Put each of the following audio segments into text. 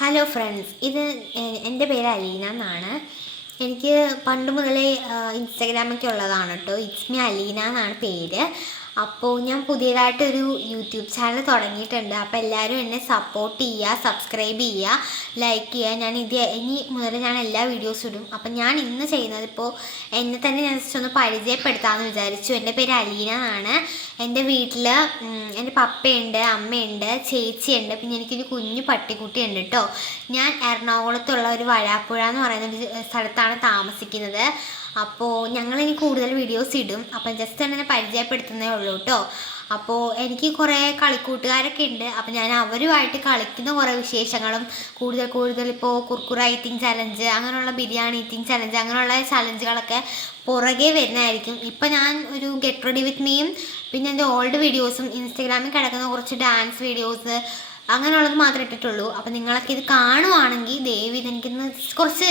Hello friends, ഇത് എൻ്റെ പേര് അലീന എന്നാണ്. എനിക്ക് പണ്ട് മുതലേ ഇൻസ്റ്റഗ്രാമൊക്കെ ഉള്ളതാണ് കേട്ടോ. ഇറ്റ്സ് മീ അലീന എന്നാണ് പേര്. അപ്പോൾ ഞാൻ പുതിയതായിട്ടൊരു യൂട്യൂബ് ചാനൽ തുടങ്ങിയിട്ടുണ്ട്. അപ്പോൾ എല്ലാവരും എന്നെ സപ്പോർട്ട് ചെയ്യുക, സബ്സ്ക്രൈബ് ചെയ്യുക, ലൈക്ക് ചെയ്യുക. ഇനി മുതൽ ഞാൻ എല്ലാ വീഡിയോസും ഇടും. അപ്പം ഞാൻ ഇന്ന് ചെയ്യുന്നത്, ഇപ്പോൾ എന്നെ തന്നെ ഞാൻ ജസ്റ്റ് ഒന്ന് പരിചയപ്പെടുത്താമെന്ന് വിചാരിച്ചു. എൻ്റെ പേര് അലീന എന്നാണ്. എൻ്റെ വീട്ടിൽ എൻ്റെ പപ്പയുണ്ട്, അമ്മയുണ്ട്, ചേച്ചിയുണ്ട്, പിന്നെ എനിക്കൊരു കുഞ്ഞു പട്ടിക്കുട്ടിയുണ്ട് കേട്ടോ. ഞാൻ എറണാകുളത്തുള്ള ഒരു വരാപ്പുഴ എന്ന് പറയുന്ന ഒരു സ്ഥലത്താണ് താമസിക്കുന്നത്. അപ്പോൾ ഞങ്ങളിനി കൂടുതൽ വീഡിയോസ് ഇടും. അപ്പം ജസ്റ്റ് എന്നെ പരിചയപ്പെടുത്തുന്നേ ഉള്ളൂ കേട്ടോ. അപ്പോൾ എനിക്ക് കുറേ കളിക്കൂട്ടുകാരൊക്കെ ഉണ്ട്. അപ്പം ഞാൻ അവരുമായിട്ട് കളിക്കുന്ന കുറേ വിശേഷങ്ങളും കൂടുതൽ ഇപ്പോൾ കുർക്കുറ ഈറ്റിംഗ് ചലഞ്ച്, അങ്ങനെയുള്ള ബിരിയാണി ഈറ്റിംഗ് ചലഞ്ച്, അങ്ങനെയുള്ള ചലഞ്ചുകളൊക്കെ പുറകെ വരുന്നതായിരിക്കും. ഇപ്പം ഞാൻ ഒരു ഗെറ്റ് റെഡി വിത്ത് മീയും പിന്നെ എൻ്റെ ഓൾഡ് വീഡിയോസും ഇൻസ്റ്റഗ്രാമിൽ കിടക്കുന്ന കുറച്ച് ഡാൻസ് വീഡിയോസ് അങ്ങനെയുള്ളത് മാത്രമേ ഇട്ടിട്ടുള്ളൂ. അപ്പം നിങ്ങളൊക്കെ ഇത് കാണുവാണെങ്കിൽ ദയവ് എനിക്കിന്ന് കുറച്ച്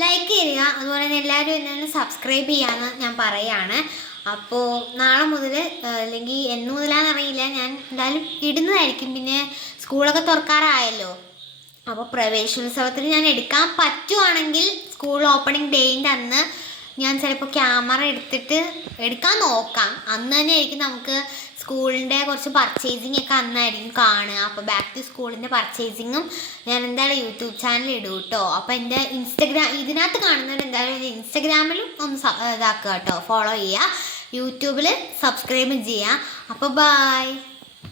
ലൈക്ക് ചെയ്യുക, അതുപോലെ തന്നെ എല്ലാവരും എന്നെ സബ്സ്ക്രൈബ് ചെയ്യാമെന്ന് ഞാൻ പറയുകയാണ്. അപ്പോൾ നാളെ മുതൽ അല്ലെങ്കിൽ എന്ന് മുതലാണെന്നറിയില്ല, ഞാൻ എന്തായാലും ഇടുന്നതായിരിക്കും. പിന്നെ സ്കൂളൊക്കെ തുറക്കാറായല്ലോ. അപ്പോൾ പ്രവേശനോത്സവത്തിന് ഞാൻ എടുക്കാൻ പറ്റുവാണെങ്കിൽ സ്കൂൾ ഓപ്പണിംഗ് ഡേയിൻ്റെ അന്ന് ഞാൻ ചിലപ്പോൾ ക്യാമറ എടുത്തിട്ട് എടുക്കാൻ നോക്കാം. അന്ന് തന്നെ ആയിരിക്കും നമുക്ക് സ്കൂളിൻ്റെ കുറച്ച് പർച്ചേസിങ് ഒക്കെ അന്നായിരിക്കും കാണുക. അപ്പോൾ ബാക്ക് ടു സ്കൂളിൻ്റെ പർച്ചേസിങ്ങും ഞാൻ എന്തായാലും യൂട്യൂബ് ചാനൽ ഇടും കേട്ടോ. അപ്പോൾ എൻ്റെ ഇതിനകത്ത് കാണുന്നവർ എന്തായാലും ഇൻസ്റ്റഗ്രാമിലും ഒന്ന് ഇതാക്കുക കേട്ടോ, ഫോളോ ചെയ്യുക, യൂട്യൂബിൽ സബ്സ്ക്രൈബും ചെയ്യുക. അപ്പോൾ ബൈ.